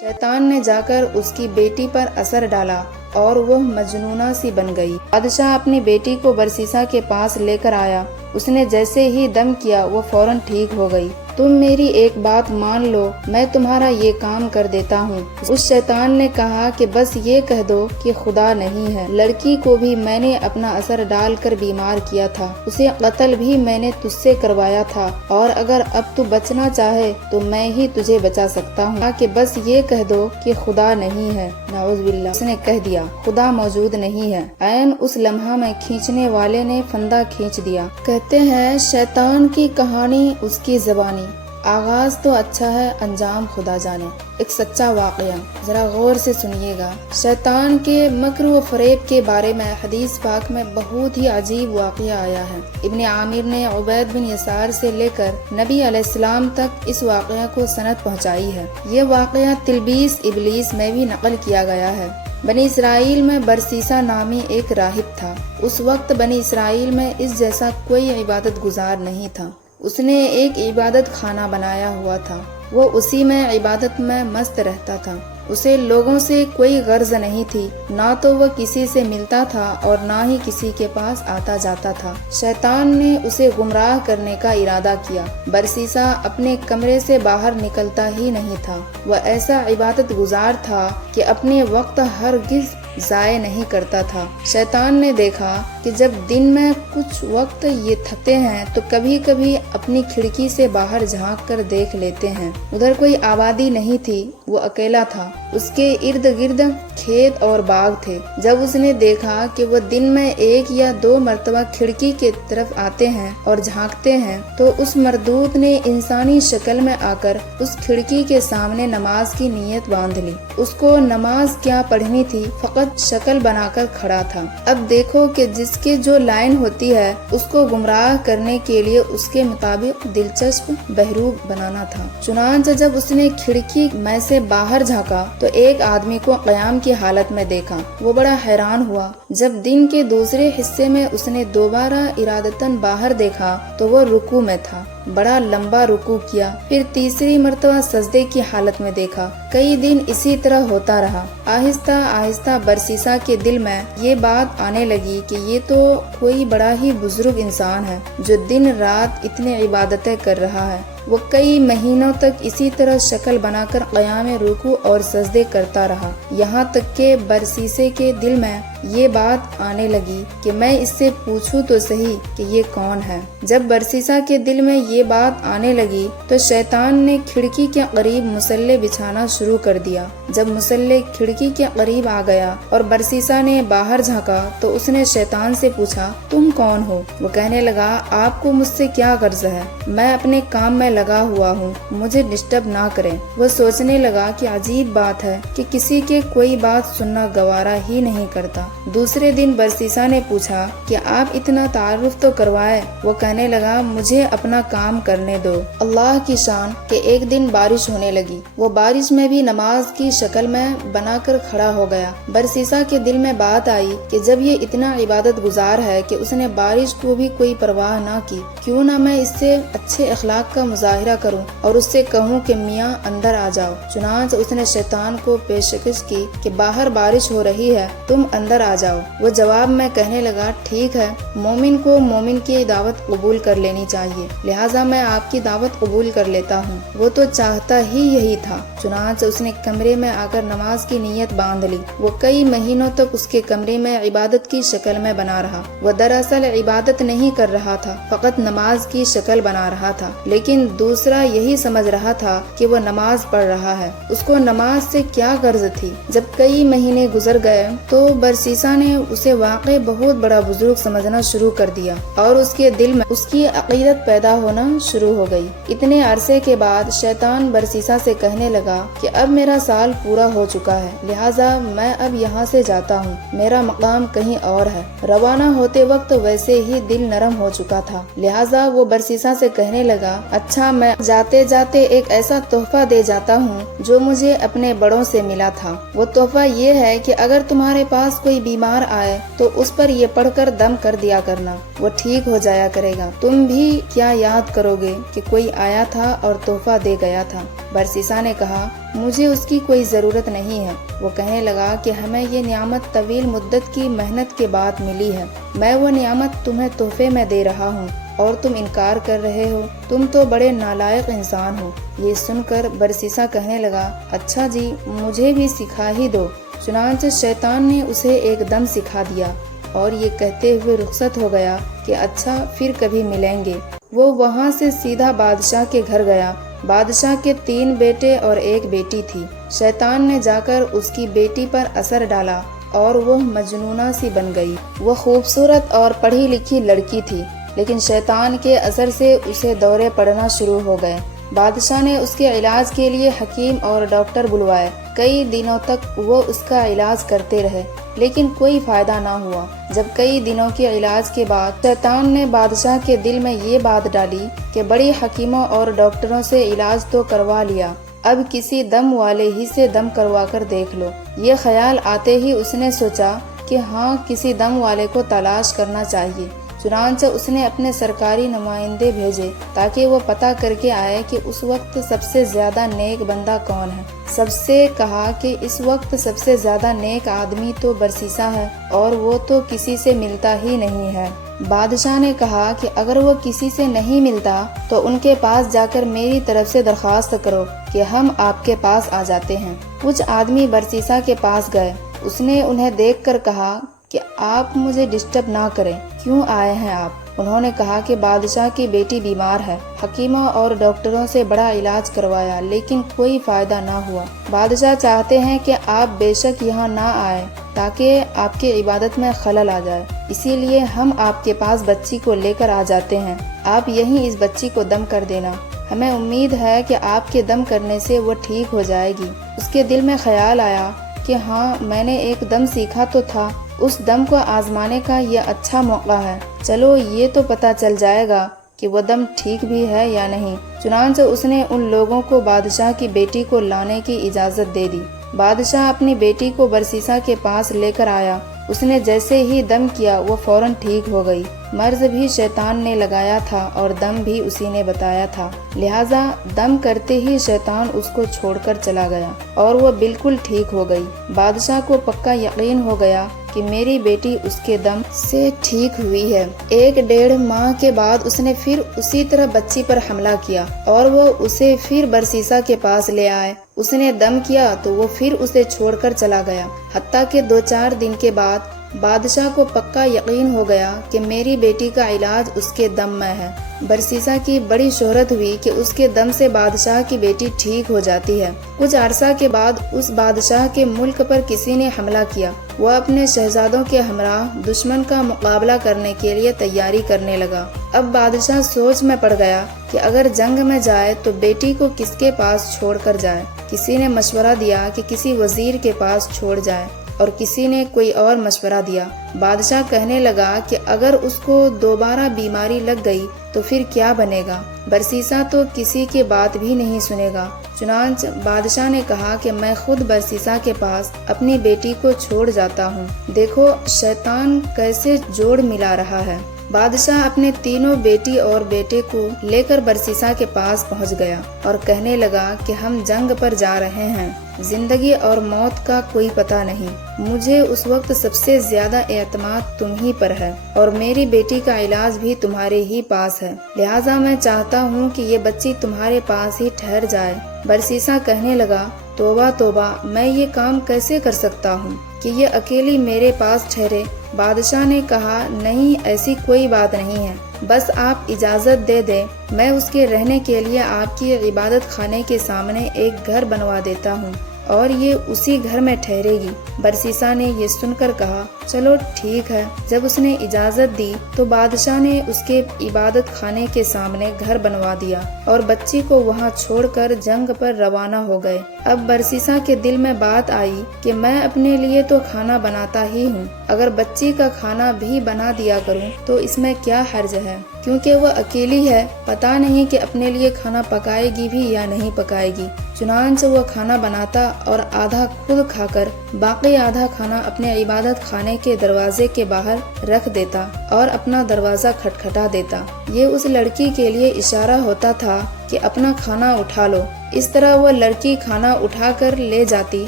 شیطان نے جا کر اس کی بیٹی پر اثر ڈالا اور وہ مجنونہ سی بن گئی۔ بادشاہ اپنی بیٹی کو برسیسا کے پاس لے کر آیا۔ اس نے جیسے ہی دم کیا وہ فوراً ٹھیک ہو گئی۔ تم میری ایک بات مان لو، میں تمہارا یہ کام کر دیتا ہوں۔ اس شیطان نے کہا کہ بس یہ کہہ دو کہ خدا نہیں ہے۔ لڑکی کو بھی میں نے اپنا اثر ڈال کر بیمار کیا تھا، اسے قتل بھی میں نے تجھ سے کروایا تھا، اور اگر اب تو بچنا چاہے تو میں ہی تجھے بچا سکتا ہوں، کہ بس یہ کہہ دو کہ خدا نہیں ہے۔ نعوذ باللہ۔ اس نے کہہ دیا خدا موجود نہیں ہے۔ عین اس لمحہ میں کھینچنے والے نے پھندا کھینچ دیا۔ کہتے ہیں شیطان کی کہانی اس کی زبانی، آغاز تو اچھا ہے انجام خدا جانے۔ ایک سچا واقعہ، ذرا غور سے سنیے گا۔ شیطان کے مکر و فریب کے بارے میں حدیث پاک میں بہت ہی عجیب واقعہ آیا ہے۔ ابن عامر نے عبید بن یسار سے لے کر نبی علیہ السلام تک اس واقعہ کو سند پہنچائی ہے۔ یہ واقعہ تلبیس ابلیس میں بھی نقل کیا گیا ہے۔ بنی اسرائیل میں برسیسا نامی ایک راہب تھا۔ اس وقت بنی اسرائیل میں اس جیسا کوئی عبادت گزار نہیں تھا۔ اس نے ایک عبادت خانہ بنایا ہوا تھا، وہ اسی میں عبادت میں مست رہتا تھا۔ اسے لوگوں سے کوئی غرض نہیں تھی، نہ تو وہ کسی سے ملتا تھا اور نہ ہی کسی کے پاس آتا جاتا تھا۔ شیطان نے اسے گمراہ کرنے کا ارادہ کیا۔ برسیسا اپنے کمرے سے باہر نکلتا ہی نہیں تھا۔ وہ ایسا عبادت گزار تھا کہ اپنے وقت ہرگز ضائع نہیں کرتا تھا۔ شیطان نے دیکھا کہ جب دن میں کچھ وقت یہ تھکتے ہیں تو کبھی کبھی اپنی کھڑکی سے باہر جھانک کر دیکھ لیتے ہیں۔ ادھر کوئی آبادی نہیں تھی، وہ اکیلا تھا۔ اس کے ارد گرد کھیت اور باغ تھے۔ جب اس نے دیکھا کہ وہ دن میں 1 یا 2 مرتبہ کھڑکی کی طرف آتے ہیں اور جھانکتے ہیں تو اس مردود نے انسانی شکل میں آ کر اس کھڑکی کے سامنے نماز کی نیت باندھ لی۔ اس کو نماز کیا پڑھنی تھی، فقط شکل بنا کر کھڑا تھا۔ اب دیکھو کہ جس کے جو لائن ہوتی ہے اس کو گمراہ کرنے کے لیے اس کے مطابق دلچسپ بہروپ بنانا تھا۔ چنانچہ جب اس نے کھڑکی میں سے باہر جھانکا تو ایک آدمی کو قیام کی حالت میں دیکھا۔ وہ بڑا حیران ہوا۔ جب دن کے دوسرے حصے میں اس نے دوبارہ ارادتاً باہر دیکھا تو وہ رکوع میں تھا۔ بڑا لمبا رکوع کیا، پھر تیسری مرتبہ سجدے کی حالت میں دیکھا۔ کئی دن اسی طرح ہوتا رہا۔ آہستہ آہستہ برسیسا کے دل میں یہ بات آنے لگی کہ یہ تو کوئی بڑا ہی بزرگ انسان ہے جو دن رات اتنے عبادتیں کر رہا ہے۔ وہ کئی مہینوں تک اسی طرح شکل بنا کر قیام رکوع اور سجدے کرتا رہا، یہاں تک کہ برسیسے کے دل میں یہ بات آنے لگی کہ میں اس سے پوچھوں تو صحیح کہ یہ کون ہے۔ جب برسیسا کے دل میں یہ بات آنے لگی تو شیطان نے کھڑکی کے قریب مصلے بچھانا شروع کر دیا۔ جب مصلے کھڑکی کے قریب آ گیا اور برسیسا نے باہر جھانکا تو اس نے شیطان سے پوچھا تم کون ہو؟ وہ کہنے لگا آپ کو مجھ سے کیا غرض ہے؟ میں اپنے کام میں لگا ہوا ہوں، مجھے ڈسٹرب نہ کریں۔ وہ سوچنے لگا کہ عجیب بات ہے کہ کسی کے کوئی بات سننا گوارا ہی نہیں کرتا۔ دوسرے دن برسیسا نے پوچھا کہ آپ اتنا تعارف تو کروائے۔ وہ کہنے لگا مجھے اپنا کام کرنے دو۔ اللہ کی شان کہ ایک دن بارش ہونے لگی۔ وہ بارش میں بھی نماز کی شکل میں بنا کر کھڑا ہو گیا۔ برسیسا کے دل میں بات آئی کہ جب یہ اتنا عبادت گزار ہے کہ اس نے بارش کو بھی کوئی پرواہ نہ کی، کیوں نہ میں اس سے اچھے اخلاق کا مظاہرہ کروں اور اس سے کہوں کہ میاں اندر آ جاؤ۔ چنانچہ اس نے شیطان کو پیشکش کی کہ باہر بارش ہو رہی ہے، تم اندر آ جاؤ۔ وہ جواب میں کہنے لگا ٹھیک ہے، مومن کو مومن کی دعوت قبول کر لینی چاہیے، لہٰذا میں آپ کی دعوت قبول کر لیتا ہوں۔ وہ تو چاہتا ہی یہی تھا۔ چنانچہ اس نے کمرے میں آ کر نماز کی نیت باندھ لی۔ وہ کئی مہینوں تک اس کے کمرے میں عبادت کی شکل میں بنا رہا۔ وہ دراصل عبادت نہیں کر رہا تھا، فقط نماز کی شکل بنا رہا تھا، لیکن دوسرا یہی سمجھ رہا تھا کہ وہ نماز پڑھ رہا ہے۔ اس کو نماز سے کیا غرض تھی؟ جب کئی مہینے گزر گئے تو برسیسا نے اسے واقعی بہت بڑا بزرگ سمجھنا شروع کر دیا اور اس کے دل میں اس کی عقیدت پیدا ہونا شروع ہو گئی۔ اتنے عرصے کے بعد شیطان برسیسا سے کہنے لگا کہ اب میرا سال پورا ہو چکا ہے، لہٰذا میں اب یہاں سے جاتا ہوں، میرا مقام کہیں اور ہے۔ روانہ ہوتے وقت ویسے ہی دل نرم ہو چکا تھا، لہٰذا وہ برسیسا سے کہنے لگا اچھا بادشاہ میں جاتے جاتے ایک ایسا تحفہ دے جاتا ہوں جو مجھے اپنے بڑوں سے ملا تھا۔ وہ تحفہ یہ ہے کہ اگر تمہارے پاس کوئی بیمار آئے تو اس پر یہ پڑھ کر دم کر دیا کرنا، وہ ٹھیک ہو جایا کرے گا۔ تم بھی کیا یاد کرو گے کہ کوئی آیا تھا اور تحفہ دے گیا تھا؟ برسیسا نے کہا، مجھے اس کی کوئی ضرورت نہیں ہے۔ وہ کہنے لگا کہ ہمیں یہ نعمت طویل مدت کی محنت کے بعد ملی ہے، میں وہ نعمت تمہیں تحفے میں دے رہا ہوں اور تم انکار کر رہے ہو، تم تو بڑے نالائق انسان ہو۔ یہ سن کر برسیسا کہنے لگا، اچھا جی، مجھے بھی سکھا ہی دو۔ چنانچہ شیطان نے اسے ایک دم سکھا دیا اور یہ کہتے ہوئے رخصت ہو گیا کہ اچھا، پھر کبھی ملیں گے۔ وہ وہاں سے سیدھا بادشاہ کے گھر گیا۔ بادشاہ کے 3 بیٹے اور 1 بیٹی تھی۔ شیطان نے جا کر اس کی بیٹی پر اثر ڈالا اور وہ مجنونہ سی بن گئی۔ وہ خوبصورت اور پڑھی لکھی لڑکی تھی، لیکن شیطان کے اثر سے اسے دورے پڑنا شروع ہو گئے۔ بادشاہ نے اس کے علاج کے لیے حکیم اور ڈاکٹر بلوائے۔ کئی دنوں تک وہ اس کا علاج کرتے رہے، لیکن کوئی فائدہ نہ ہوا۔ جب کئی دنوں کے علاج کے بعد شیطان نے بادشاہ کے دل میں یہ بات ڈالی کہ بڑی حکیموں اور ڈاکٹروں سے علاج تو کروا لیا، اب کسی دم والے ہی سے دم کروا کر دیکھ لو۔ یہ خیال آتے ہی اس نے سوچا کہ ہاں، کسی دم والے کو تلاش کرنا چاہیے۔ چنانچہ اس نے اپنے سرکاری نمائندے بھیجے تاکہ وہ پتہ کر کے آئے کہ اس وقت سب سے زیادہ نیک بندہ کون ہے۔ سب سے کہا کہ اس وقت سب سے زیادہ نیک آدمی تو برسیسا ہے اور وہ تو کسی سے ملتا ہی نہیں ہے۔ بادشاہ نے کہا کہ اگر وہ کسی سے نہیں ملتا تو ان کے پاس جا کر میری طرف سے درخواست کرو کہ ہم آپ کے پاس آ جاتے ہیں۔ کچھ آدمی برسیسا کے پاس گئے۔ اس نے انہیں دیکھ کر کہا کہ آپ مجھے ڈسٹرب نہ کریں، کیوں آئے ہیں آپ؟ انہوں نے کہا کہ بادشاہ کی بیٹی بیمار ہے، حکیموں اور ڈاکٹروں سے بڑا علاج کروایا لیکن کوئی فائدہ نہ ہوا۔ بادشاہ چاہتے ہیں کہ آپ بے شک یہاں نہ آئے تاکہ آپ کی عبادت میں خلل آ جائے، اسی لیے ہم آپ کے پاس بچی کو لے کر آ جاتے ہیں، آپ یہیں اس بچی کو دم کر دینا، ہمیں امید ہے کہ آپ کے دم کرنے سے وہ ٹھیک ہو جائے گی۔ اس کے دل میں خیال آیا کہ ہاں، میں نے ایک دم سیکھا تو تھا، اس دم کو آزمانے کا یہ اچھا موقع ہے، چلو یہ تو پتہ چل جائے گا کہ وہ دم ٹھیک بھی ہے یا نہیں۔ چنانچہ اس نے ان لوگوں کو بادشاہ کی بیٹی کو لانے کی اجازت دے دی۔ بادشاہ اپنی بیٹی کو برسیسا کے پاس لے کر آیا۔ اس نے جیسے ہی دم کیا وہ فوراً ٹھیک ہو گئی۔ مرض بھی شیطان نے لگایا تھا اور دم بھی اسی نے بتایا تھا، لہٰذا دم کرتے ہی شیطان اس کو چھوڑ کر چلا گیا اور وہ بالکل ٹھیک ہو گئی۔ بادشاہ کو پکا یقین ہو گیا کہ میری بیٹی اس کے دم سے ٹھیک ہوئی ہے۔ 1.5 ماہ کے بعد اس نے پھر اسی طرح بچی پر حملہ کیا اور وہ اسے پھر برسیسا کے پاس لے آئے۔ اس نے دم کیا تو وہ پھر اسے چھوڑ کر چلا گیا، حتیٰ کہ 2-4 دن کے بعد بادشاہ کو پکا یقین ہو گیا کہ میری بیٹی کا علاج اس کے دم میں ہے۔ برسیسا کی بڑی شہرت ہوئی کہ اس کے دم سے بادشاہ کی بیٹی ٹھیک ہو جاتی ہے۔ کچھ عرصہ کے بعد اس بادشاہ کے ملک پر کسی نے حملہ کیا۔ وہ اپنے شہزادوں کے ہمراہ دشمن کا مقابلہ کرنے کے لیے تیاری کرنے لگا۔ اب بادشاہ سوچ میں پڑ گیا کہ اگر جنگ میں جائے تو بیٹی کو کس کے پاس چھوڑ کر جائے۔ کسی نے مشورہ دیا کہ کسی وزیر کے پاس چھوڑ جائے اور کسی نے کوئی اور مشورہ دیا۔ بادشاہ کہنے لگا کہ اگر اس کو دوبارہ بیماری لگ گئی تو پھر کیا بنے گا؟ برسیسا تو کسی کی بات بھی نہیں سنے گا۔ چنانچہ بادشاہ نے کہا کہ میں خود برسیسا کے پاس اپنی بیٹی کو چھوڑ جاتا ہوں، دیکھو شیطان کیسے جوڑ ملا رہا ہے۔ بادشاہ اپنے تینوں بیٹی اور بیٹے کو لے کر برسیسا کے پاس پہنچ گیا اور کہنے لگا کہ ہم جنگ پر جا رہے ہیں، زندگی اور موت کا کوئی پتہ نہیں، مجھے اس وقت سب سے زیادہ اعتماد تم ہی پر ہے اور میری بیٹی کا علاج بھی تمہارے ہی پاس ہے، لہٰذا میں چاہتا ہوں کہ یہ بچی تمہارے پاس ہی ٹھہر جائے۔ برسیسا کہنے لگا، توبہ توبہ، میں یہ کام کیسے کر سکتا ہوں کہ یہ اکیلی میرے پاس ٹھہرے؟ بادشاہ نے کہا، نہیں، ایسی کوئی بات نہیں ہے، بس آپ اجازت دے دیں، میں اس کے رہنے کے لیے آپ کی عبادت خانے کے سامنے ایک گھر بنوا دیتا ہوں۔ اور یہ اسی گھر میں ٹھہرے گی۔ برسیسا نے یہ سن کر کہا چلو ٹھیک ہے۔ جب اس نے اجازت دی تو بادشاہ نے اس کے عبادت خانے کے سامنے گھر بنوا دیا اور بچی کو وہاں چھوڑ کر جنگ پر روانہ ہو گئے۔ اب برسیسا کے دل میں بات آئی کہ میں اپنے لیے تو کھانا بناتا ہی ہوں، اگر بچی کا کھانا بھی بنا دیا کروں تو اس میں کیا حرج ہے، کیونکہ وہ اکیلی ہے، پتہ نہیں کہ اپنے لیے کھانا پکائے گی بھی یا نہیں پکائے گی۔ چنانچہ وہ کھانا بناتا اور آدھا خود کھا کر باقی آدھا کھانا اپنے عبادت خانے کے دروازے کے باہر رکھ دیتا اور اپنا دروازہ کھٹکھٹا دیتا۔ یہ اس لڑکی کے لیے اشارہ ہوتا تھا کہ اپنا کھانا اٹھا لو۔ اس طرح وہ لڑکی کھانا اٹھا کر لے جاتی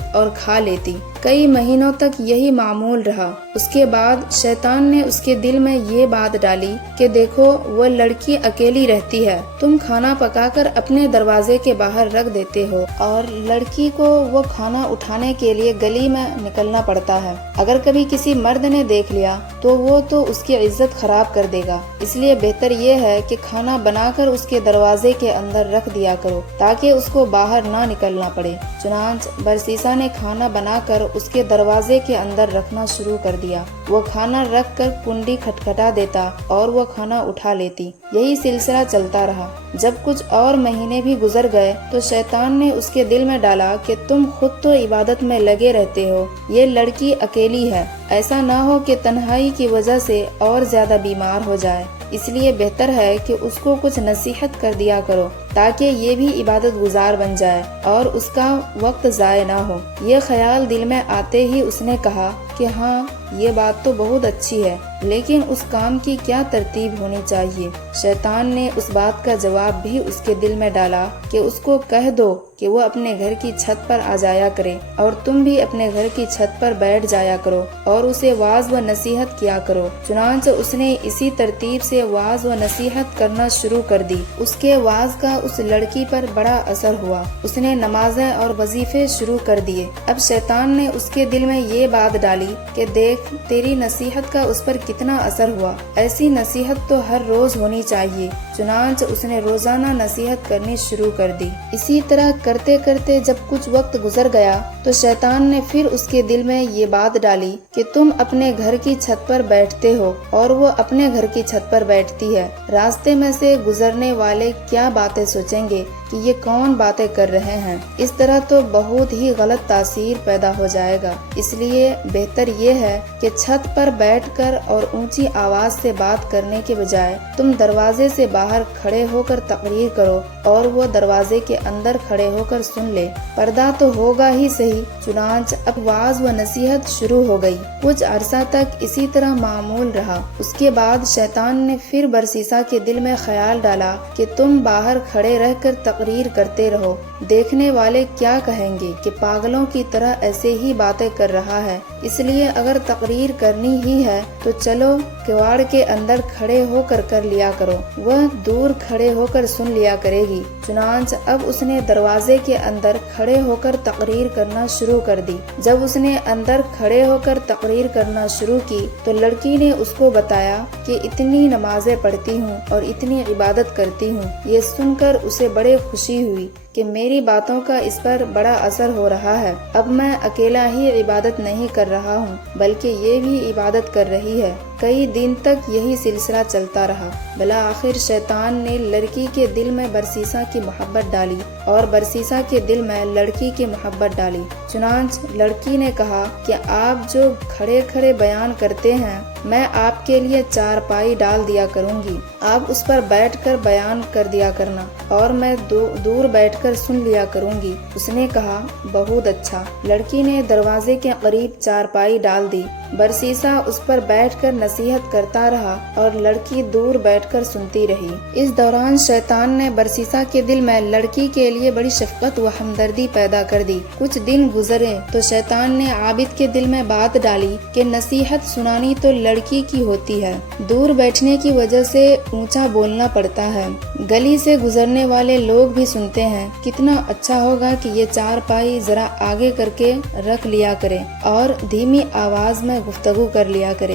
اور کھا لیتی۔ کئی مہینوں تک یہی معمول رہا۔ اس کے بعد شیطان نے اس کے دل میں یہ بات ڈالی کہ دیکھو وہ لڑکی اکیلی رہتی ہے، تم کھانا پکا کر اپنے دروازے کے باہر رکھ دیتے ہو اور لڑکی کو وہ کھانا اٹھانے کے لیے گلی میں نکلنا پڑتا ہے۔ اگر کبھی کسی مرد نے دیکھ لیا تو وہ تو اس کی عزت خراب کر دے گا، اس لیے بہتر یہ ہے کہ کھانا بنا کر اس کے دروازے کے اندر رکھ دیا کرو تاکہ اس کو باہر نہ نکلنا پڑے۔ چنانچہ برسیسا نے کھانا بنا کر اس کے دروازے کے اندر رکھنا شروع کر دیا۔ وہ کھانا رکھ کر کنڈی کھٹکھٹا دیتا اور وہ کھانا اٹھا لیتی۔ یہی سلسلہ چلتا رہا۔ جب کچھ اور مہینے بھی گزر گئے تو شیطان نے اس کے دل میں ڈالا کہ تم خود تو عبادت میں لگے رہتے ہو، یہ لڑکی اکیلی ہے، ایسا نہ ہو کہ تنہائی کی وجہ سے اور زیادہ بیمار ہو جائے، اس لیے بہتر ہے کہ اس کو کچھ نصیحت کر دیا کرو تاکہ یہ بھی عبادت گزار بن جائے اور اس کا وقت ضائع نہ ہو۔ یہ خیال دل میں آتے ہی اس نے کہا کہ ہاں یہ بات تو بہت اچھی ہے، لیکن اس کام کی کیا ترتیب ہونی چاہیے؟ شیطان نے اس بات کا جواب بھی اس کے دل میں ڈالا کہ اس کو کہہ دو کہ وہ اپنے گھر کی چھت پر آ جایا کرے اور تم بھی اپنے گھر کی چھت پر بیٹھ جایا کرو اور اسے واعظ و نصیحت کیا کرو۔ چنانچہ اس نے اسی ترتیب سے واعظ و نصیحت کرنا شروع کر دی۔ اس کے واعظ کا اس لڑکی پر بڑا اثر ہوا۔ اس نے نمازیں اور وظیفے شروع کر دیے۔ اب شیطان نے اس کے دل میں یہ بات ڈالی کہ دیکھ تیری نصیحت کا اس پر کتنا اثر ہوا، ایسی نصیحت تو ہر روز ہونی چاہیے۔ چنانچہ اس نے روزانہ نصیحت کرنی شروع کر دی۔ اسی طرح کرتے کرتے جب کچھ وقت گزر گیا تو شیطان نے پھر اس کے دل میں یہ بات ڈالی کہ تم اپنے گھر کی چھت پر بیٹھتے ہو اور وہ اپنے گھر کی چھت پر بیٹھتی ہے، راستے میں سے گزرنے والے کیا باتیں سوچیں گے کہ یہ کون باتیں کر رہے ہیں، اس طرح تو بہت ہی غلط تاثیر پیدا ہو جائے گا۔ اس لیے بہتر یہ ہے کہ چھت پر بیٹھ کر اور اونچی آواز سے بات کرنے کے بجائے تم دروازے سے باہر کھڑے ہو کر تقریر کرو اور وہ دروازے کے اندر کھڑے ہو کر سن لے، پردہ تو ہوگا ہی صحیح۔ چنانچہ اب واعظ و نصیحت شروع ہو گئی۔ کچھ عرصہ تک اسی طرح معمول رہا۔ اس کے بعد شیطان نے پھر برسیسا کے دل میں خیال ڈالا کہ تم باہر کھڑے رہ کر تقریر کرتے رہو، دیکھنے والے کیا کہیں گے کہ پاگلوں کی طرح ایسے ہی باتیں کر رہا ہے، اس لیے اگر تقریر کرنی ہی ہے تو چلو کواڑ کے اندر کھڑے ہو کر لیا کرو، وہ دور کھڑے ہو کر سن لیا کرے گی۔ چنانچہ اب اس نے دروازے کے اندر کھڑے ہو کر تقریر کرنا شروع کر دی۔ جب اس نے اندر کھڑے ہو کر تقریر کرنا شروع کی تو لڑکی نے اس کو بتایا کہ اتنی نمازیں پڑھتی ہوں اور اتنی عبادت کرتی ہوں۔ یہ سن کر اسے بڑے خوشی ہوئی کہ میری باتوں کا اس پر بڑا اثر ہو رہا ہے، اب میں اکیلا ہی عبادت نہیں کر رہا ہوں بلکہ یہ بھی عبادت کر رہی ہے۔ کئی دن تک یہی سلسلہ چلتا رہا۔ بالآخر شیطان نے لڑکی کے دل میں برسیسا کی محبت ڈالی اور برسیسا کے دل میں لڑکی کی محبت ڈالی۔ چنانچہ لڑکی نے کہا کہ آپ جو کھڑے کھڑے بیان کرتے ہیں میں آپ کے لیے چارپائی ڈال دیا کروں گی، آپ اس پر بیٹھ کر بیان کر دیا کرنا اور میں دور بیٹھ کر سن لیا کروں گی۔ اس نے کہا بہت اچھا۔ لڑکی نے دروازے کے قریب چارپائی ڈال دی۔ برسیسا اس پر بیٹھ کر نصیحت کرتا رہا اور لڑکی دور بیٹھ کر سنتی رہی۔ اس دوران شیطان نے برسیسا کے دل میں لڑکی کے لیے بڑی شفقت و ہمدردی پیدا کر دی۔ کچھ دن گزرے تو شیطان نے عابد کے دل میں بات ڈالی کہ نصیحت سنانی تو لڑکی کی ہوتی ہے، دور بیٹھنے کی وجہ سے اونچا بولنا پڑتا ہے، گلی سے گزرنے والے لوگ بھی سنتے ہیں، کتنا اچھا ہوگا کہ یہ چارپائی ذرا آگے کر کے رکھ لیا کرے اور دھیمی آواز میں گفتگو کر لیا کرے۔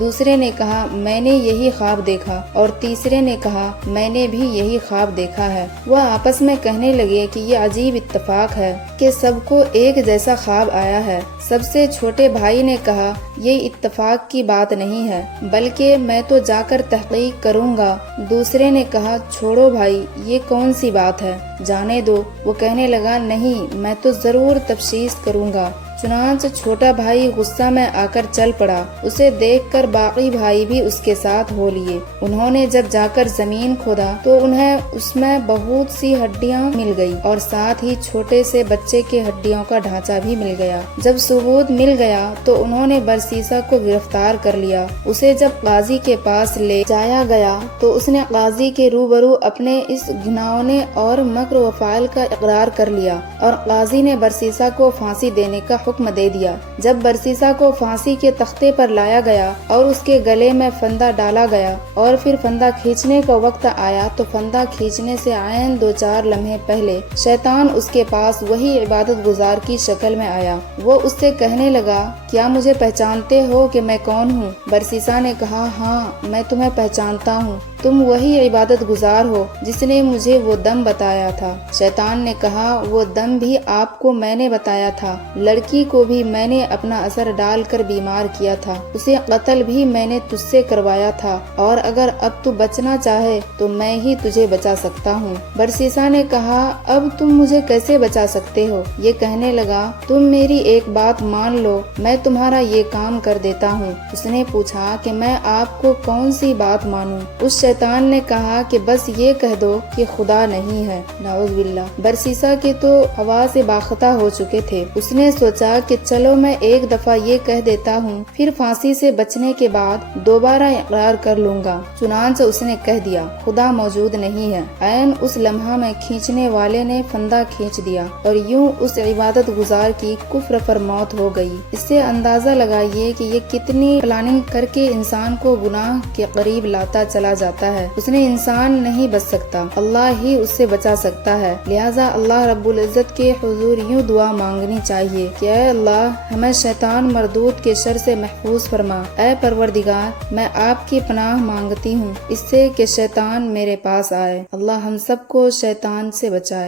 دوسرے نے کہا میں نے یہی خواب دیکھا، اور تیسرے نے کہا میں نے بھی یہی خواب دیکھا ہے۔ وہ آپس میں کہنے لگے کہ یہ عجیب اتفاق ہے کہ سب کو ایک جیسا خواب آیا ہے۔ سب سے چھوٹے بھائی نے کہا یہ اتفاق کی بات نہیں ہے، بلکہ میں تو جا کر تحقیق کروں گا۔ دوسرے نے کہا چھوڑو بھائی، یہ کون سی بات ہے، جانے دو۔ وہ کہنے لگا نہیں، میں تو ضرور تفتیش کروں گا۔ چنانچہ چھوٹا بھائی غصہ میں آ کر چل پڑا۔ اسے دیکھ کر باقی بھائی بھی اس کے ساتھ ہو لیے۔ انہوں نے جب جا کر زمین کھودا تو انہیں اس میں بہت سی ہڈیاں مل گئی، اور ساتھ ہی چھوٹے سے بچے کے ہڈیوں کا ڈھانچہ بھی مل گیا۔ جب ثبوت مل گیا تو انہوں نے برسیسا کو گرفتار کر لیا۔ اسے جب قاضی کے پاس لے جایا گیا تو اس نے قاضی کے روبرو اپنے اس گھناؤنے اور مکر و فعل کا اقرار کر لیا، اور قاضی نے برسیسا کو پھانسی دینے کا حکم دے دیا۔ جب برسیسا کو پھانسی کے تختے پر لایا گیا اور اس کے گلے میں پھندا ڈالا گیا اور پھر پھندا کھینچنے کا وقت آیا تو پھندا کھینچنے سے عین 2-4 لمحے پہلے شیطان اس کے پاس وہی عبادت گزار کی شکل میں آیا۔ وہ اس سے کہنے لگا کیا مجھے پہچانتے ہو کہ میں کون ہوں؟ برسیسا نے کہا ہاں، میں تمہیں پہچانتا ہوں، تم وہی عبادت گزار ہو جس نے مجھے وہ دم بتایا تھا۔ شیطان نے کہا وہ دم بھی آپ کو میں نے بتایا تھا، لڑکی کو بھی میں نے اپنا اثر ڈال کر بیمار کیا تھا، اسے قتل بھی میں نے تجھ سے کروایا تھا، اور اگر اب تو بچنا چاہے تو میں ہی تجھے بچا سکتا ہوں۔ برسیسا نے کہا اب تم مجھے کیسے بچا سکتے ہو؟ یہ کہنے لگا تم میری ایک بات مان لو، میں تمہارا یہ کام کر دیتا ہوں۔ اس نے پوچھا کہ میں آپ کو کون سی بات مانوں؟ اس شیطان نے کہا کہ بس یہ کہہ دو کہ خدا نہیں ہے۔ نعوذ باللہ۔ برسیسا کے تو ہوا سے باختہ ہو چکے تھے۔ اس نے سوچا کہ چلو میں ایک دفعہ یہ کہہ دیتا ہوں، پھر پھانسی سے بچنے کے بعد دوبارہ اقرار کر لوں گا۔ چنانچہ اس نے کہہ دیا خدا موجود نہیں ہے۔ عین اس لمحہ میں کھینچنے والے نے پھندا کھینچ دیا، اور یوں اس عبادت گزار کی کفر پر موت ہو گئی۔ اس سے اندازہ لگائیے کہ یہ کتنی پلاننگ کر کے انسان کو گناہ کے قریب لاتا چلا جاتا ہے۔ اس نے انسان نہیں بچ سکتا، اللہ ہی اس سے بچا سکتا ہے۔ لہٰذا اللہ رب العزت کے حضور یوں دعا مانگنی چاہیے کہ اے اللہ ہمیں شیطان مردود کے شر سے محفوظ فرما۔ اے پروردگار میں آپ کی پناہ مانگتی ہوں اس سے کہ شیطان میرے پاس آئے۔ اللہ ہم سب کو شیطان سے بچائے۔